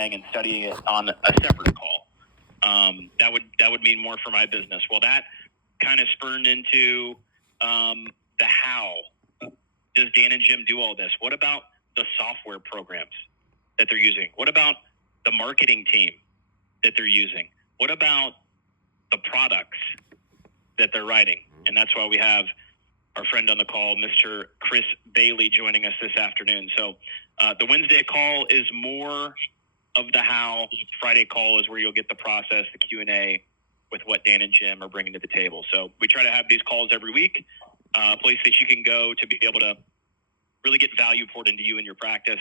saying and studying it on a separate call. That would mean more for my business. Well, that kind of spurned into the how. Does Dan and Jim do all this? What about the software programs that they're using? What about the marketing team that they're using? What about the products that they're writing? And that's why we have our friend on the call, Mr. Chris Bailey, joining us this afternoon. So the Wednesday call is more of the how. Friday call is where you'll get the process, the Q&A with what Dan and Jim are bringing to the table. So we try to have these calls every week, a place that you can go to be able to really get value poured into you and your practice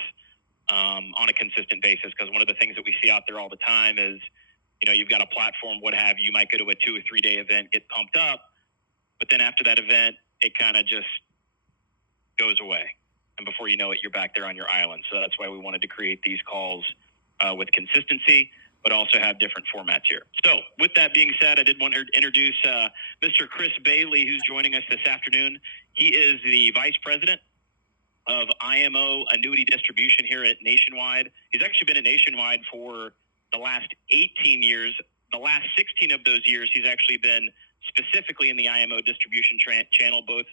on a consistent basis. Because one of the things that we see out there all the time is, you've got a platform, what have you, you might go to a 2 or 3 day event, get pumped up, but then after that event, it kind of just goes away. And before you know it, you're back there on your island. So that's why we wanted to create these calls with consistency, but also have different formats here. So with that being said, I did want to introduce Mr. Chris Bailey, who's joining us this afternoon. He is the Vice President of IMO Annuity Distribution here at Nationwide. He's actually been at Nationwide for the last 18 years. The last 16 of those years, he's actually been specifically in the IMO distribution channel, both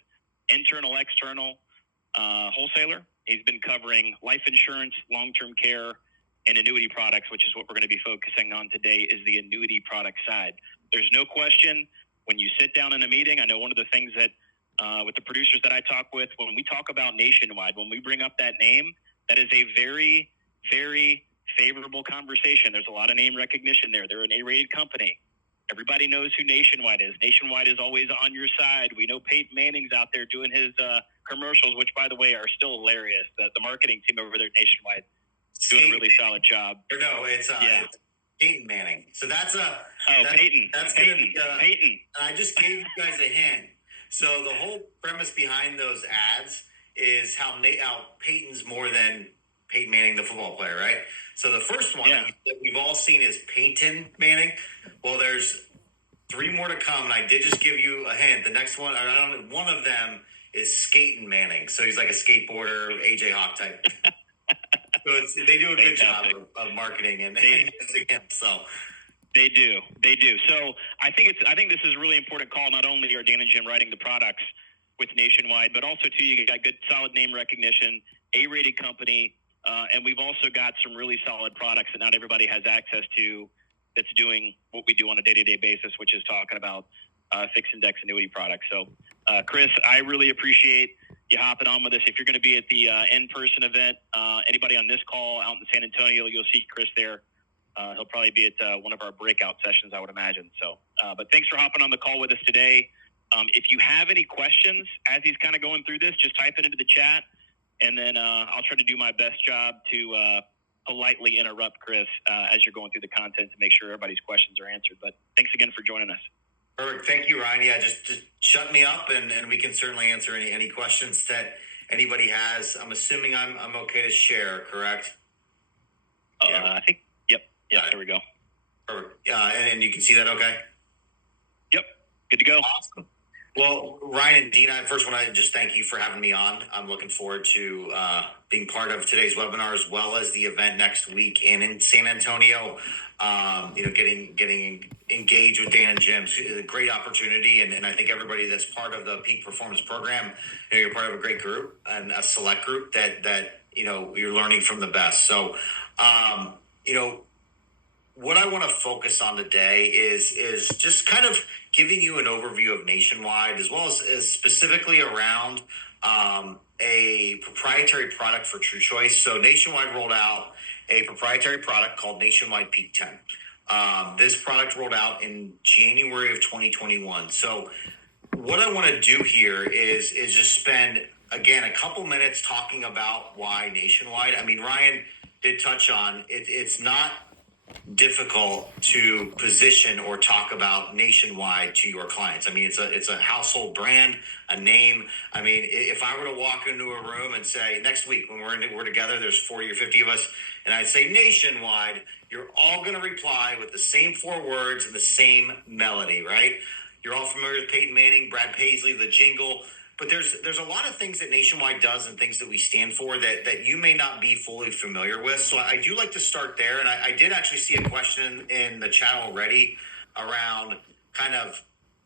internal, external, wholesaler. He's been covering life insurance, long-term care, and annuity products, which is what we're going to be focusing on today, is the annuity product side. There's no question when you sit down in a meeting, I know one of the things that with the producers that I talk with, when we talk about Nationwide, when we bring up that name, that is a very, very favorable conversation. There's a lot of name recognition there. They're an A-rated company. Everybody knows who Nationwide is. Nationwide is always on your side. We know Peyton Manning's out there doing his commercials, which, by the way, are still hilarious. The marketing team over there at Nationwide is doing a really solid job. No, it's Peyton Manning. So Peyton. That's Peyton. Peyton. I just gave you guys a hint. So the whole premise behind those ads is how Peyton's more than Peyton Manning, the football player, right? So the first one that we've all seen is Peyton Manning. Well, there's 3 more to come, and I did just give you a hint. The next one, one of them is Skating Manning. So he's like a skateboarder, AJ Hawk type. So they do a good job of marketing and so. They do. So I think this is a really important call. Not only are Dan and Jim writing the products with Nationwide, but also too, you got good solid name recognition, A-rated company, and we've also got some really solid products that not everybody has access to that's doing what we do on a day-to-day basis, which is talking about fixed index annuity products. So, Chris, I really appreciate you hopping on with us. If you're going to be at the in-person event, anybody on this call out in San Antonio, you'll see Chris there. He'll probably be at one of our breakout sessions, I would imagine. So, but thanks for hopping on the call with us today. If you have any questions as he's kind of going through this, just type it into the chat, and then I'll try to do my best job to politely interrupt Chris as you're going through the content to make sure everybody's questions are answered. But thanks again for joining us. Perfect. Thank you, Ryan. Yeah, just shut me up, and we can certainly answer any questions that anybody has. I'm assuming I'm okay to share, correct? I think. Yeah, there we go. Perfect. And you can see that okay? Yep. Good to go. Awesome. Well, Ryan and Dean, I first want to just thank you for having me on. I'm looking forward to being part of today's webinar as well as the event next week in San Antonio. Getting engaged with Dan and Jim is a great opportunity, and I think everybody that's part of the Peak Performance Program, you're part of a great group and a select group that you're learning from the best. So, what I want to focus on today is just kind of giving you an overview of Nationwide, as well as specifically around a proprietary product for True Choice. So Nationwide rolled out a proprietary product called Nationwide Peak 10. This product rolled out in January of 2021. So what I want to do here is just spend, again, a couple minutes talking about why Nationwide. I mean, Ryan did touch on it's not difficult to position or talk about Nationwide to your clients. I mean, it's a household brand, a name. I mean, if I were to walk into a room and say, next week when we're together, there's 40 or 50 of us, and I'd say Nationwide, you're all going to reply with the same 4 words and the same melody, right? You're all familiar with Peyton Manning, Brad Paisley, the jingle. But there's a lot of things that Nationwide does and things that we stand for that you may not be fully familiar with. So I do like to start there. And I did actually see a question in the chat already around kind of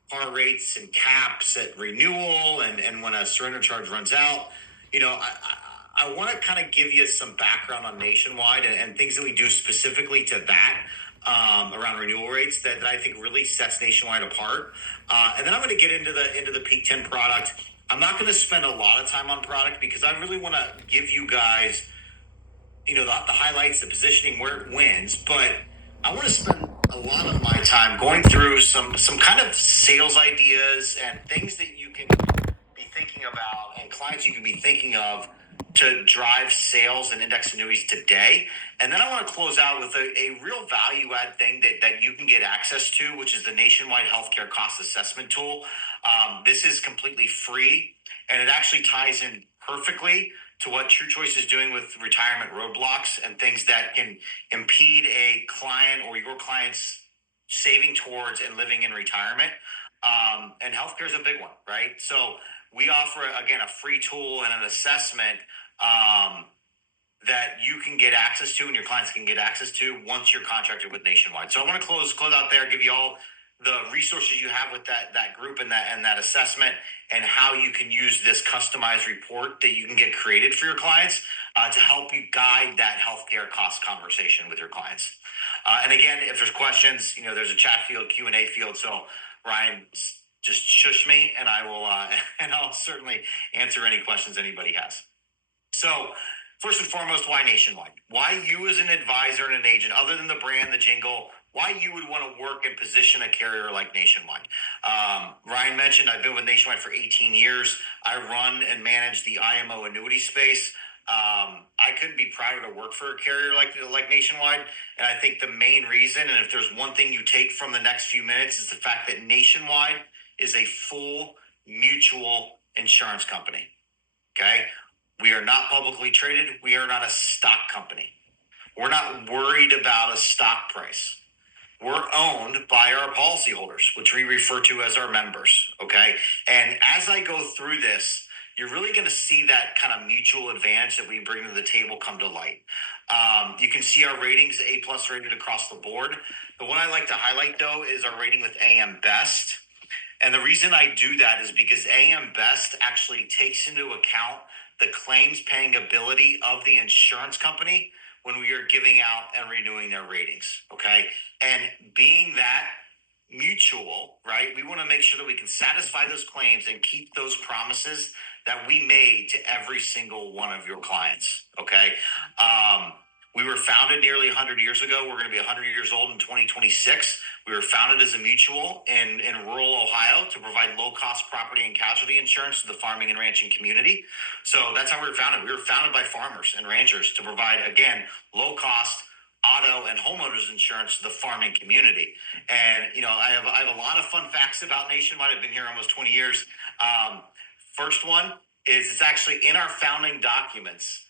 par rates and caps at renewal and when a surrender charge runs out. I want to kind of give you some background on Nationwide and things that we do specifically to that around renewal rates that I think really sets Nationwide apart. And then I'm going to get into the Peak 10 product. I'm not going to spend a lot of time on product because I really want to give you guys, the highlights, the positioning, where it wins. But I want to spend a lot of my time going through some kind of sales ideas and things that you can be thinking about and clients you can be thinking of to drive sales and index annuities today. And then I want to close out with a real value add thing that you can get access to, which is the Nationwide Healthcare Cost Assessment Tool. This is completely free, and it actually ties in perfectly to what True Choice is doing with retirement roadblocks and things that can impede a client or your client's saving towards and living in retirement. And healthcare is a big one, right? So we offer, again, a free tool and an assessment that you can get access to and your clients can get access to once you're contracted with Nationwide. So I want to close out there, give you all the resources you have with that group and that assessment, and how you can use this customized report that you can get created for your clients to help you guide that healthcare cost conversation with your clients. And again, if there's questions, there's a chat field, Q&A field. So Ryan, just shush me, and I will, and I'll certainly answer any questions anybody has. So, first and foremost, why Nationwide? Why you as an advisor and an agent, other than the brand, the jingle, why you would want to work and position a carrier like Nationwide? Ryan mentioned I've been with Nationwide for 18 years. I run and manage the IMO annuity space. I couldn't be prouder to work for a carrier like Nationwide. And I think the main reason, and if there's one thing you take from the next few minutes, is the fact that Nationwide is a full mutual insurance company. Okay? We are not publicly traded. We are not a stock company. We're not worried about a stock price. We're owned by our policyholders, which we refer to as our members. Okay? And as I go through this, you're really going to see that kind of mutual advantage that we bring to the table come to light. You can see our ratings A+ rated across the board. The one I like to highlight, though, is our rating with AM Best. And the reason I do that is because AM Best actually takes into account the claims paying ability of the insurance company when we are giving out and renewing their ratings. Okay. And being that mutual, right, we want to make sure that we can satisfy those claims and keep those promises that we made to every single one of your clients. Okay. We were founded nearly 100 years ago. We're going to be 100 years old in 2026. We were founded as a mutual in rural Ohio to provide low-cost property and casualty insurance to the farming and ranching community. So that's how we were founded. We were founded by farmers and ranchers to provide, again, low-cost auto and homeowners insurance to the farming community. And, I have a lot of fun facts about Nationwide. I've been here almost 20 years. First one is it's actually in our founding documents.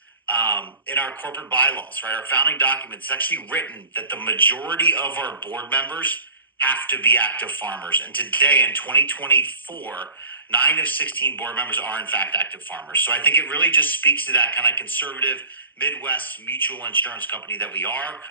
In our corporate bylaws, right? Our founding documents, it's actually written that the majority of our board members have to be active farmers. And today in 2024, 9 of 16 board members are in fact active farmers. So I think it really just speaks to that kind of conservative Midwest mutual insurance company that we are.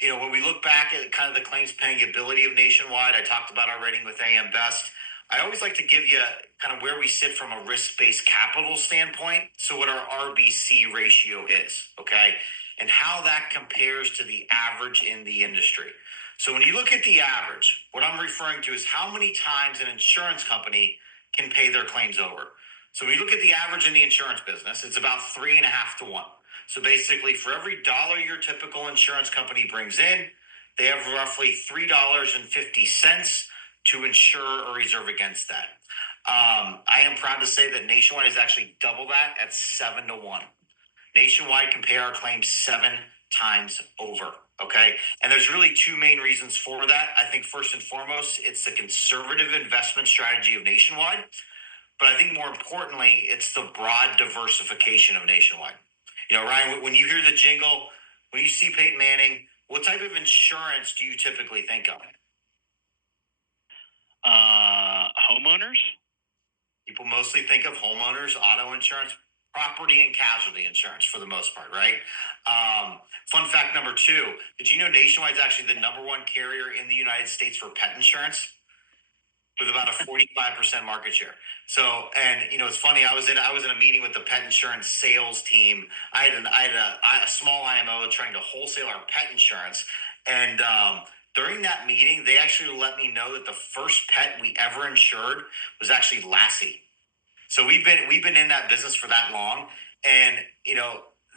When we look back at kind of the claims paying ability of Nationwide, I talked about our rating with AM Best. I always like to give you kind of where we sit from a risk-based capital standpoint. So what our RBC ratio is, okay? And how that compares to the average in the industry. So when you look at the average, what I'm referring to is how many times an insurance company can pay their claims over. So when you look at the average in the insurance business, it's about 3.5 to 1. So basically, for every dollar your typical insurance company brings in, they have roughly $3.50 to insure or reserve against that. I am proud to say that Nationwide is actually double that at 7 to 1. Nationwide can pay our claims 7 times over. Okay. And there's really two main reasons for that. I think first and foremost, it's the conservative investment strategy of Nationwide. But I think more importantly, it's the broad diversification of Nationwide. Ryan, when you hear the jingle, when you see Peyton Manning, what type of insurance do you typically think of? Homeowners? People mostly think of homeowners, auto insurance, property and casualty insurance for the most part, right? Fun fact number two, did you know Nationwide is actually the number one carrier in the United States for pet insurance with about a 45% market share? So, and it's funny. I was in a meeting with the pet insurance sales team. I had a small IMO trying to wholesale our pet insurance, and during that meeting, they actually let me know that the first pet we ever insured was actually Lassie. So we've been in that business for that long, and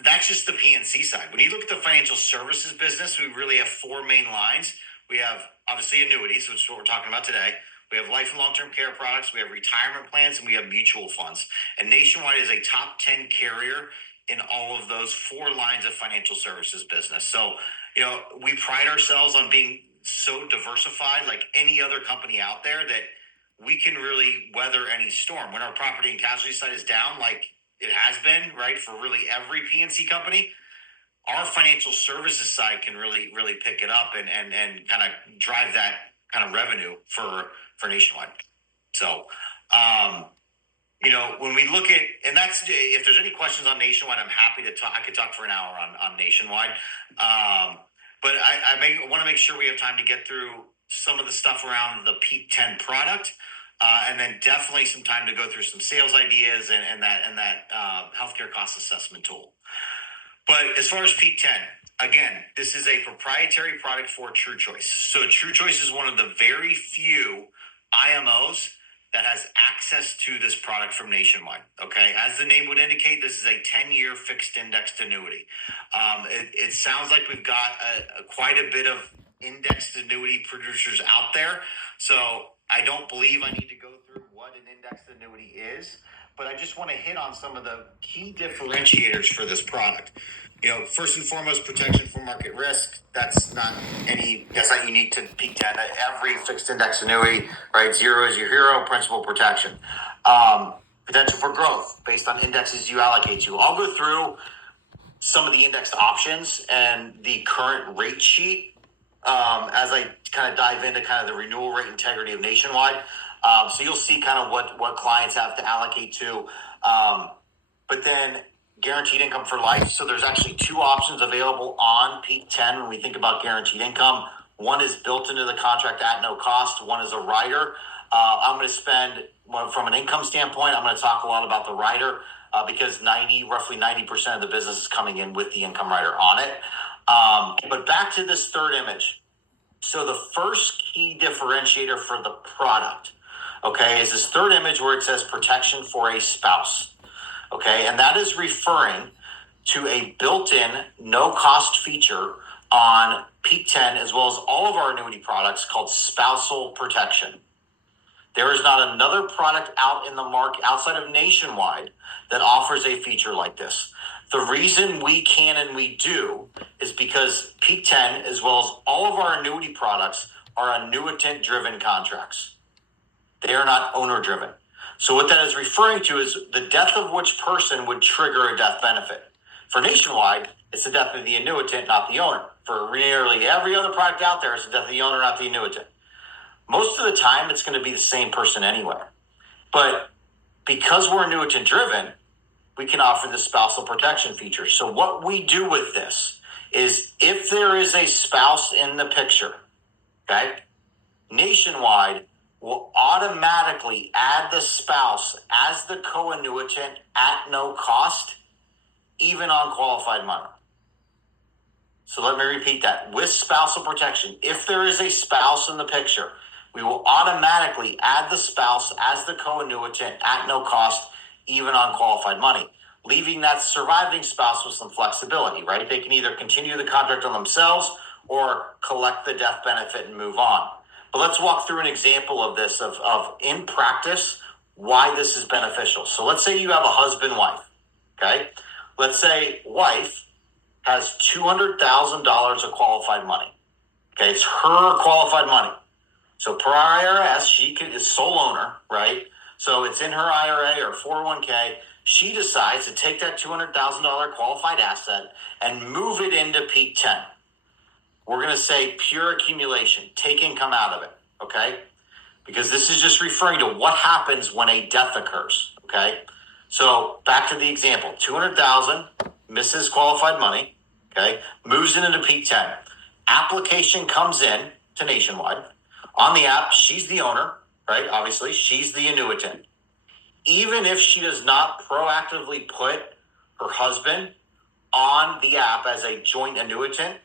that's just the PNC side. When you look at the financial services business, we really have four main lines. We have obviously annuities, which is what we're talking about today. We have life and long-term care products. We have retirement plans, and we have mutual funds. And Nationwide is a top 10 carrier in all of those four lines of financial services business. So, we pride ourselves on being so diversified, like any other company out there, that we can really weather any storm. When our property and casualty side is down, like it has been, right, for really every PNC company, our financial services side can really, really pick it up and kind of drive that kind of revenue for Nationwide. So, when we look at, and that's, if there's any questions on Nationwide, I'm happy to talk. I could talk for an hour on Nationwide. But I want to make sure we have time to get through some of the stuff around the Peak 10 product. And then definitely some time to go through some sales ideas and that healthcare cost assessment tool. But as far as Peak 10, again, this is a proprietary product for True Choice. So True Choice is one of the very few IMOs that has access to this product from Nationwide. Okay, as the name would indicate, this is a 10-year fixed indexed annuity. It sounds like we've got quite a bit of indexed annuity producers out there. So I don't believe I need to go through what an indexed annuity is, but I just want to hit on some of the key differentiators for this product. First and foremost, protection from market risk. That's not unique to Peak 10. Every fixed index annuity, right? Zero is your hero, principal protection. Potential for growth based on indexes you allocate to. I'll go through some of the indexed options and the current rate sheet as I kind of dive into kind of the renewal rate integrity of Nationwide. So you'll see kind of what clients have to allocate to. But then guaranteed income for life. So there's actually two options available on Peak 10 when we think about guaranteed income. One is built into the contract at no cost. One is a rider. I'm going to spend, from an income standpoint, I'm going to talk a lot about the rider because roughly 90% of the business is coming in with the income rider on it. But back to this third image. So the first key differentiator for the product, okay, is this third image where it says protection for a spouse. Okay, and that is referring to a built-in no-cost feature on Peak 10 as well as all of our annuity products called spousal protection. There is not another product out in the market outside of Nationwide that offers a feature like this. The reason we can and we do is because Peak 10, as well as all of our annuity products, are annuitant-driven contracts. They are not owner-driven. So what that is referring to is the death of which person would trigger a death benefit. For Nationwide, it's the death of the annuitant, not the owner. For nearly every other product out there, it's the death of the owner, not the annuitant. Most of the time, it's going to be the same person anyway. But because we're annuitant driven, we can offer the spousal protection feature. So what we do with this is if there is a spouse in the picture, okay, Nationwide will automatically add the spouse as the co-annuitant at no cost, even on qualified money. So let me repeat that. With spousal protection, if there is a spouse in the picture, we will automatically add the spouse as the co-annuitant at no cost, even on qualified money, leaving that surviving spouse with some flexibility, right? They can either continue the contract on themselves or collect the death benefit and move on. But let's walk through an example of this, of in practice, why this is beneficial. So let's say you have a husband-wife, okay? Let's say wife has $200,000 of qualified money. Okay, it's her qualified money. So per IRS, she is sole owner, right? So it's in her IRA or 401k. She decides to take that $200,000 qualified asset and move it into Peak 10. We're going to say pure accumulation, take income out of it, okay? because this is just referring to what happens when a death occurs. Okay. So back to the example, 200,000 misses qualified money. Okay. Moves into peak 10. Application comes in to Nationwide. On the app, she's the owner, right? Obviously, she's the annuitant. Even if she does not proactively put her husband on the app as a joint annuitant,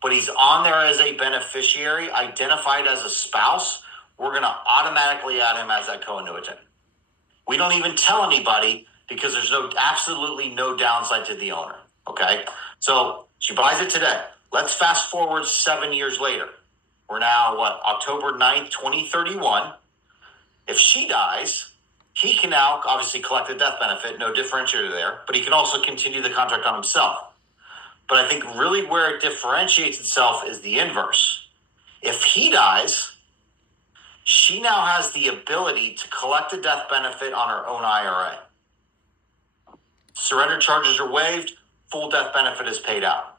but he's on there as a beneficiary, identified as a spouse, we're going to automatically add him as that co-annuitant. We don't even tell anybody because there's absolutely no downside to the owner. Okay. So she buys it today. Let's fast forward 7 years later. We're now October 9th, 2031. If she dies, he can now obviously collect the death benefit, no differentiator there, but he can also continue the contract on himself. But I think really where it differentiates itself is the inverse. If he dies, she now has the ability to collect the death benefit on her own IRA. Surrender charges are waived, full death benefit is paid out.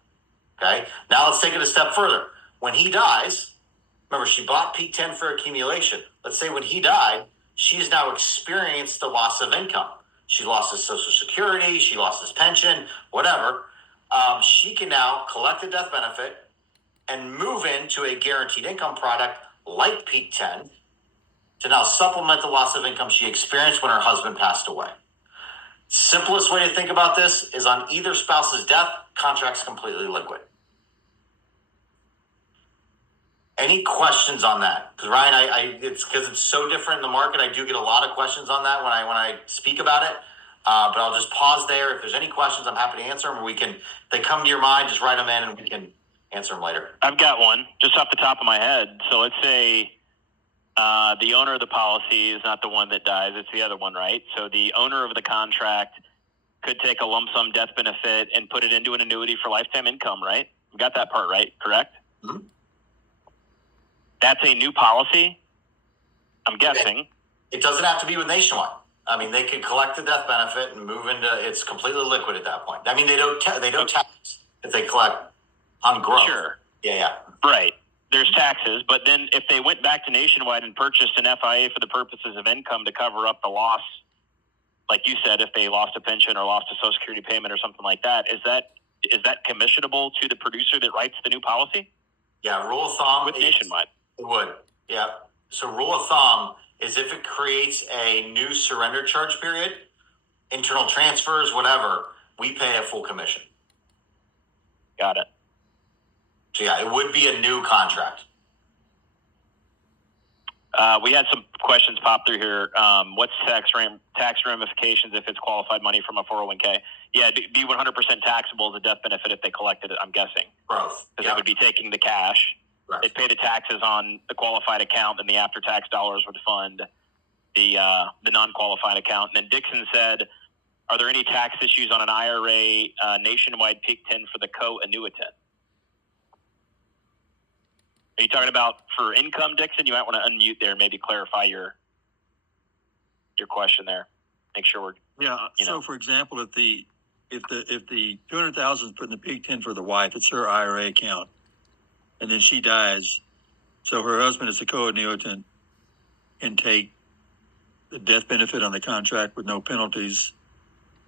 Okay, now let's take it a step further. When he dies, remember she bought peak 10 for accumulation. Let's say when he died, she's now experienced the loss of income. She lost his Social Security, she lost his pension, whatever. She can now collect the death benefit and move into a guaranteed income product like peak 10 to now supplement the loss of income she experienced when her husband passed away. Simplest way to think about this is on either spouse's death, contract's completely liquid. Any questions on that? Because Ryan, it's because it's so different in the market. I do get a lot of questions on that when I speak about it. But I'll just pause there. If there's any questions, I'm happy to answer them. Or if they come to your mind, just write them in and we can answer them later. I've got one just off the top of my head. So let's say the owner of the policy is not the one that dies. It's the other one, right? So the owner of the contract could take a lump sum death benefit and put it into an annuity for lifetime income, right? You got that part right, correct? Mm-hmm. That's a new policy, I'm guessing. It doesn't have to be with Nationwide. I mean, they can collect the death benefit and move into it's completely liquid at that point. I mean, they don't tax if they collect on growth. Sure. Yeah. Right. There's taxes, but then if they went back to Nationwide and purchased an FIA for the purposes of income to cover up the loss, like you said, if they lost a pension or lost a Social Security payment or something like that, is that commissionable to the producer that writes the new policy? Yeah, rule of thumb with Nationwide. It would. Yeah. So rule of thumb is if it creates a new surrender charge period, internal transfers, whatever, we pay a full commission. Got it. So yeah, it would be a new contract. We had some questions pop through here. What's tax ramifications if it's qualified money from a 401k? Yeah, it'd be 100% taxable as a death benefit if they collected it, I'm guessing. Growth. Because they would be taking the cash. Right. They'd pay the taxes on the qualified account, and the after-tax dollars would fund the non-qualified account. And then Dixon said, are there any tax issues on an IRA Nationwide Peak 10 for the co-annuitant? Are you talking about for income, Dixon? You might want to unmute there and maybe clarify your question there. Make sure we're So for example, if the 200,000 is put in the peak 10 for the wife, it's her IRA account, and then she dies, so her husband is a co-annuitant and take the death benefit on the contract with no penalties,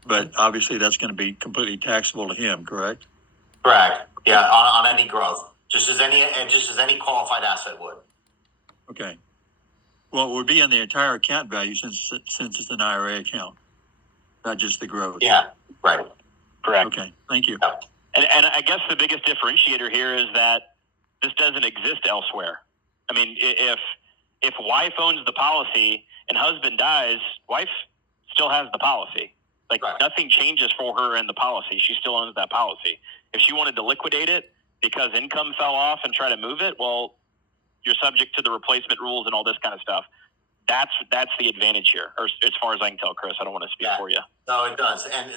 but obviously that's going to be completely taxable to him, correct? Correct. Yeah, on any growth, just as any qualified asset would. Okay. Well, it would be on the entire account value since it's an IRA account, not just the growth. Yeah. Right. correct. Okay. Thank you. Yeah. And I guess the biggest differentiator here is that this doesn't exist elsewhere. I mean, if wife owns the policy and husband dies, wife still has the policy. Like Right. Nothing changes for her in the policy. She still owns that policy. If she wanted to liquidate it because income fell off and try to move it, well, you're subject to the replacement rules and all this kind of stuff. That's the advantage here, or as far as I can tell, Chris. I don't want to speak for you. No, it does, and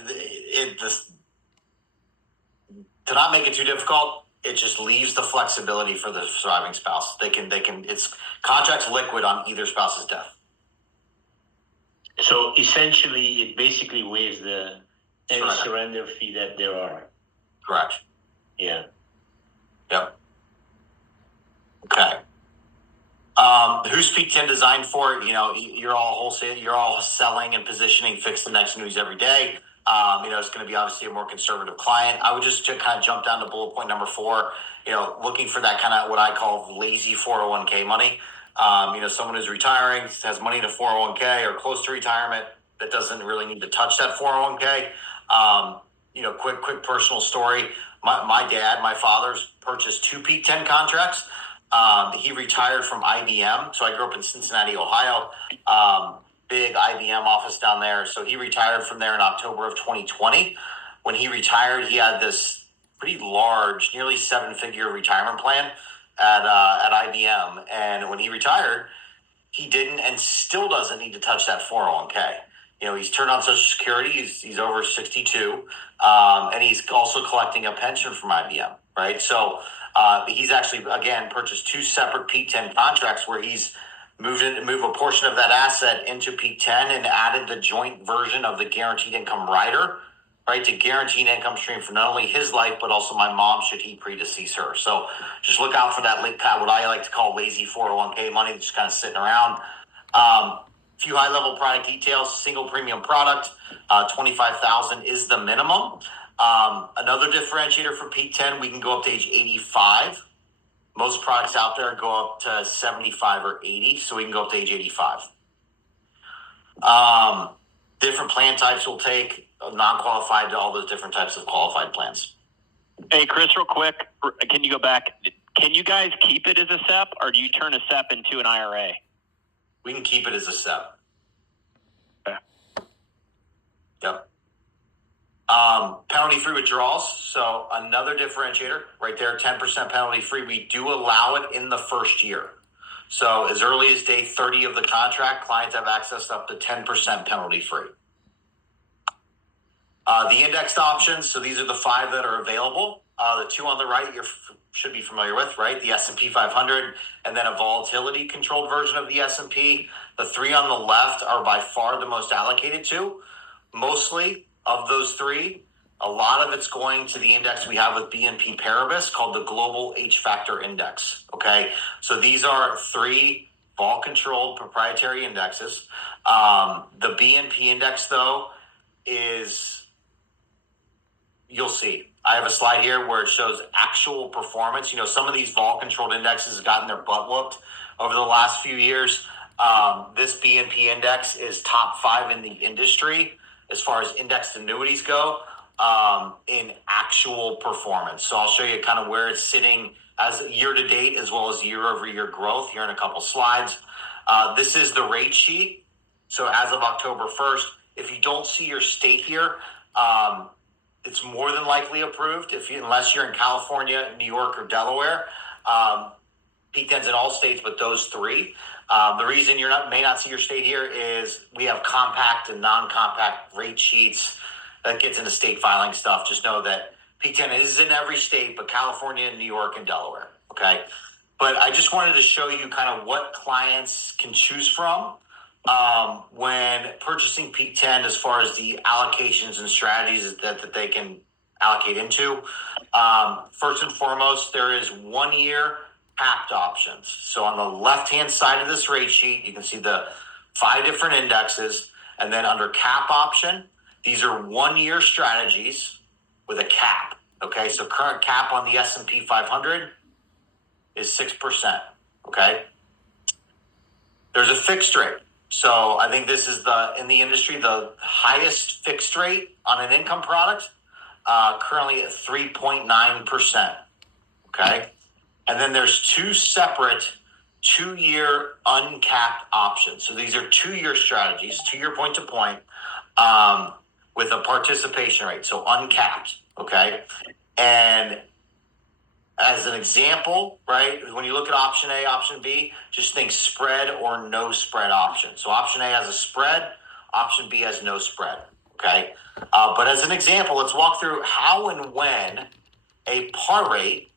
to not make it too difficult, it just leaves the flexibility for the surviving spouse. They can. It's contracts liquid on either spouse's death. So essentially, it basically waives any Surrender. surrender fee that there are. Correct. Yeah. Yep. Okay. Who's Peak 10 designed for? You're all wholesale, you're all selling and positioning fixed index annuities every day. It's going to be obviously a more conservative client. I would just kind of jump down to bullet point number 4, looking for that kind of what I call lazy 401k money. Someone who's retiring, has money in a 401k or close to retirement that doesn't really need to touch that 401k. Quick personal story. My dad, my father's purchased 2 Peak 10 contracts. He retired from IBM. So I grew up in Cincinnati, Ohio. Big IBM office down there. So he retired from there in October of 2020. When he retired, he had this pretty large, nearly 7-figure retirement plan at IBM. And when he retired, he didn't and still doesn't need to touch that 401k. He's turned on Social Security. He's over 62, and he's also collecting a pension from IBM, right? So he's actually, again, purchased 2 separate Peak 10 contracts where he's moved a portion of that asset into Peak 10 and added the joint version of the guaranteed income rider, right, to guarantee an income stream for not only his life, but also my mom should he predecease her. So just look out for that, what I like to call lazy 401k money that's just kind of sitting around. Few high-level product details. Single premium product, $25,000 is the minimum. Another differentiator for Peak 10, we can go up to age 85. Most products out there go up to 75 or 80, so we can go up to age 85. Different plan types will take non-qualified to all those different types of qualified plans. Hey, Chris, real quick, can you go back? Can you guys keep it as a SEP, or do you turn a SEP into an IRA? We can keep it as a SEP. Okay. Yep. Penalty-free withdrawals. So another differentiator right there, 10% penalty-free. We do allow it in the first year. So as early as day 30 of the contract, clients have access up to 10% penalty-free. The indexed options, so these are the 5 that are available. The 2 on the right you should be familiar with, right? The S&P 500 and then a volatility controlled version of the S&P. The 3 on the left are by far the most allocated to. Mostly of those 3, a lot of it's going to the index we have with BNP Paribas called the Global H Factor Index, okay? So these are 3 vol-controlled proprietary indexes. The BNP index, though, is, you'll see. I have a slide here where it shows actual performance. Some of these vol-controlled indexes have gotten their butt whooped over the last few years. This BNP index is top 5 in the industry as far as indexed annuities go in actual performance. So I'll show you kind of where it's sitting as year to date as well as year over year growth here in a couple slides. This is the rate sheet. So as of October 1st, if you don't see your state here, it's more than likely approved unless you're in California, New York, or Delaware. Peak 10's in all states but those 3. The reason may not see your state here is we have compact and non-compact rate sheets. That gets into state filing stuff. Just know that Peak 10 is in every state but California, New York, and Delaware. Okay, but I just wanted to show you kind of what clients can choose from when purchasing Peak 10 as far as the allocations and strategies that they can allocate into. First and foremost, there is 1-year capped options. So on the left-hand side of this rate sheet, you can see the 5 different indexes. And then under cap option, these are 1-year strategies with a cap. Okay, so current cap on the S&P 500 is 6%. Okay. There's a fixed rate. So I think this is in the industry, the highest fixed rate on an income product, currently at 3.9%. Okay. And then there's 2 separate 2-year uncapped options. So these are 2-year strategies, 2-year point to point, with a participation rate. So uncapped. Okay. And as an example, right, when you look at option A, option B, just think spread or no spread option. So option A has a spread, option B has no spread, okay? But as an example, let's walk through how and when a par rate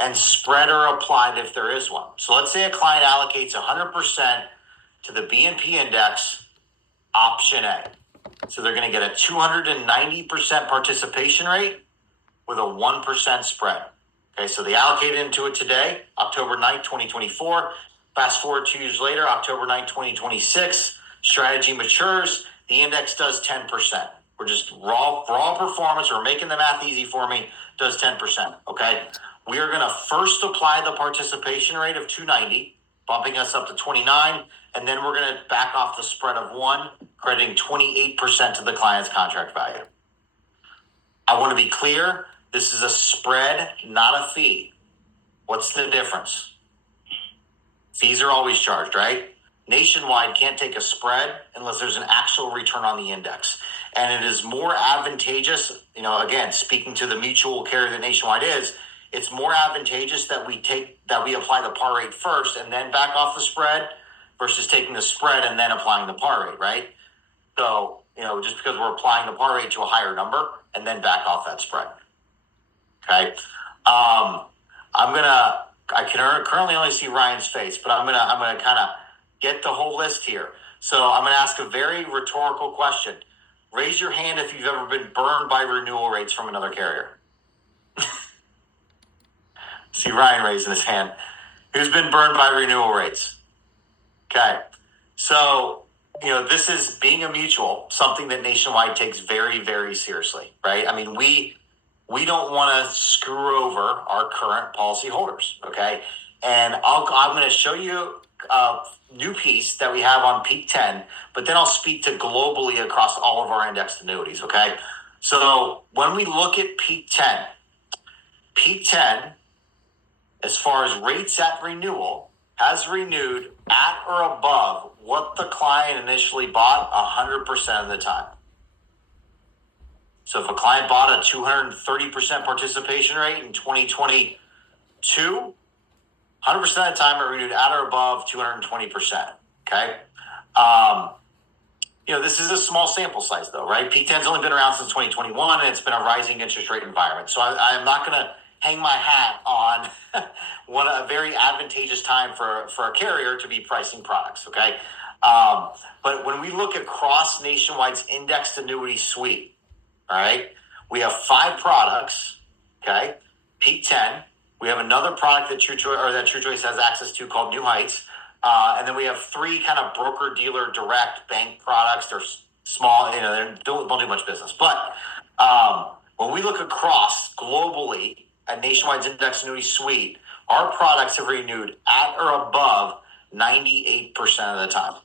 and spread are applied if there is one. So let's say a client allocates 100% to the BNP index, option A. So they're going to get a 290% participation rate with a 1% spread. Okay, so they allocated into it today, October 9th, 2024. Fast forward 2 years later, October 9th, 2026, strategy matures. The index does 10%. We're just raw performance. We're making the math easy for me. Does 10%. Okay. We are going to first apply the participation rate of 290, bumping us up to 29. And then we're going to back off the spread of 1, crediting 28% to the client's contract value. I want to be clear. This is a spread, not a fee. What's the difference? Fees are always charged, right? Nationwide can't take a spread unless there's an actual return on the index. And it is more advantageous, again, speaking to the mutual carrier that Nationwide is, it's more advantageous that we apply the par rate first and then back off the spread versus taking the spread and then applying the par rate, right? So, just because we're applying the par rate to a higher number and then back off that spread. Okay. I can currently only see Ryan's face, but I'm gonna kind of get the whole list here. So I'm gonna ask a very rhetorical question. Raise your hand if you've ever been burned by renewal rates from another carrier. See Ryan raising his hand. Who's been burned by renewal rates? Okay. So, this is being a mutual, something that Nationwide takes very, very seriously, right? I mean, we don't want to screw over our current policyholders, okay? And I'm going to show you a new piece that we have on Peak 10, but then I'll speak to globally across all of our indexed annuities, okay? So when we look at Peak 10, as far as rates at renewal, has renewed at or above what the client initially bought 100% of the time. So if a client bought a 230% participation rate in 2022, 100% of the time it renewed at or above 220%. Okay. This is a small sample size though, right? Peak 10's only been around since 2021 and it's been a rising interest rate environment. So I'm not going to hang my hat on a very advantageous time for a carrier to be pricing products. Okay. But when we look across Nationwide's indexed annuity suite, all right, we have 5 products, okay, Peak 10. We have another product that True Choice has access to called New Heights. And then we have 3 kind of broker-dealer direct bank products. They're small, they don't do much business. But when we look across globally at Nationwide's index annuity suite, our products have renewed at or above 98% of the time.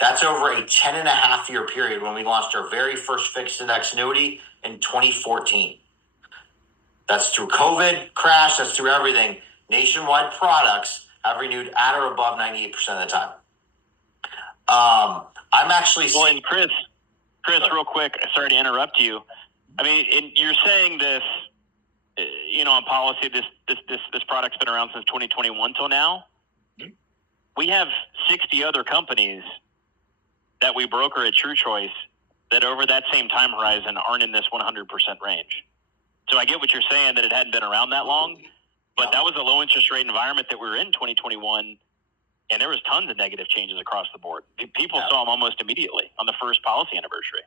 That's over a 10.5-year period when we launched our very first fixed index annuity in 2014. That's through COVID crash. That's through everything. Nationwide products have renewed at or above 98% of the time. I'm actually seeing... and Chris, real quick, sorry to interrupt you. I mean, you're saying this, on policy, this product's been around since 2021 till now. Mm-hmm. We have 60 other companies that we broker at True Choice that over that same time horizon aren't in this 100% range. So I get what you're saying, that it hadn't been around that long, but that was a low interest rate environment that we were in 2021, and there was tons of negative changes across the board. People saw them almost immediately on the first policy anniversary.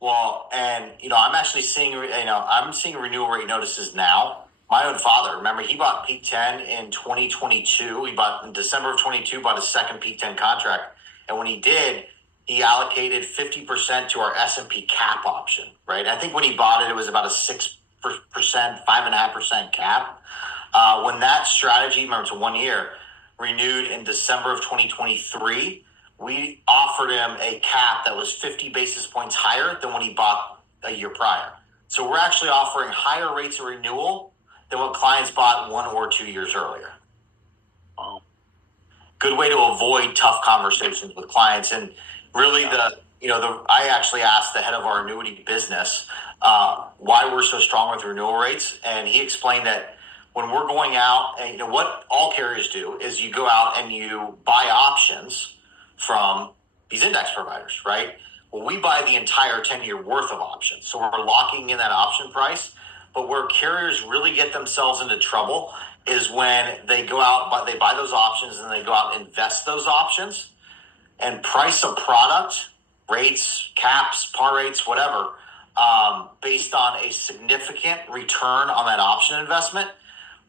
Well, and, I'm actually seeing, I'm seeing renewal rate notices now. My own father, remember, he bought Peak 10 in 2022. He bought in December of 22, bought his second Peak 10 contract. And when he did, he allocated 50% to our S&P cap option, right? I think when he bought it, it was about a 6%, 5.5% cap. When that strategy, remember, it's a 1 year, renewed in December of 2023, we offered him a cap that was 50 basis points higher than when he bought a year prior. So we're actually offering higher rates of renewal than what clients bought 1 or 2 years earlier. Wow. Good way to avoid tough conversations with clients. And really I actually asked the head of our annuity business why we're so strong with renewal rates. And he explained that when we're going out, and what all carriers do is you go out and you buy options from these index providers, right? Well, we buy the entire 10-year worth of options. So we're locking in that option price. But where carriers really get themselves into trouble is when they go out, but they buy those options and they go out and invest those options and price a product, rates, caps, par rates, whatever, based on a significant return on that option investment.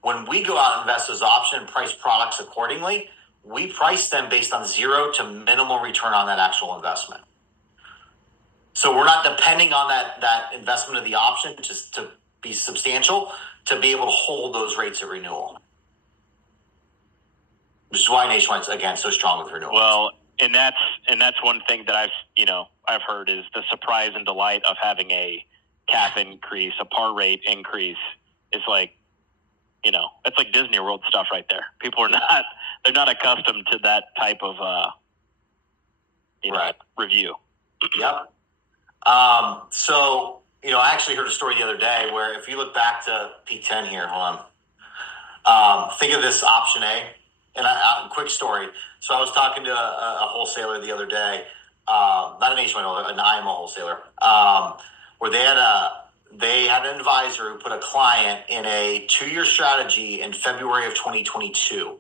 When we go out and invest those options and price products accordingly, we price them based on 0 to minimal return on that actual investment. So we're not depending on that investment of the option just to be substantial to be able to hold those rates at renewal. Which is why Nationwide's, again, so strong with renewal. Well, and that's one thing that I've heard is the surprise and delight of having a cap increase, a par rate increase. Is like, it's like Disney World stuff right there. People are they're not accustomed to that type of review. Yep. So, I actually heard a story the other day where if you look back to P10 here, hold on. Think of this option A. And quick story. So I was talking to a wholesaler the other day, not a Nationwide, an IMO wholesaler, where they had an advisor who put a client in a 2-year strategy in February of 2022.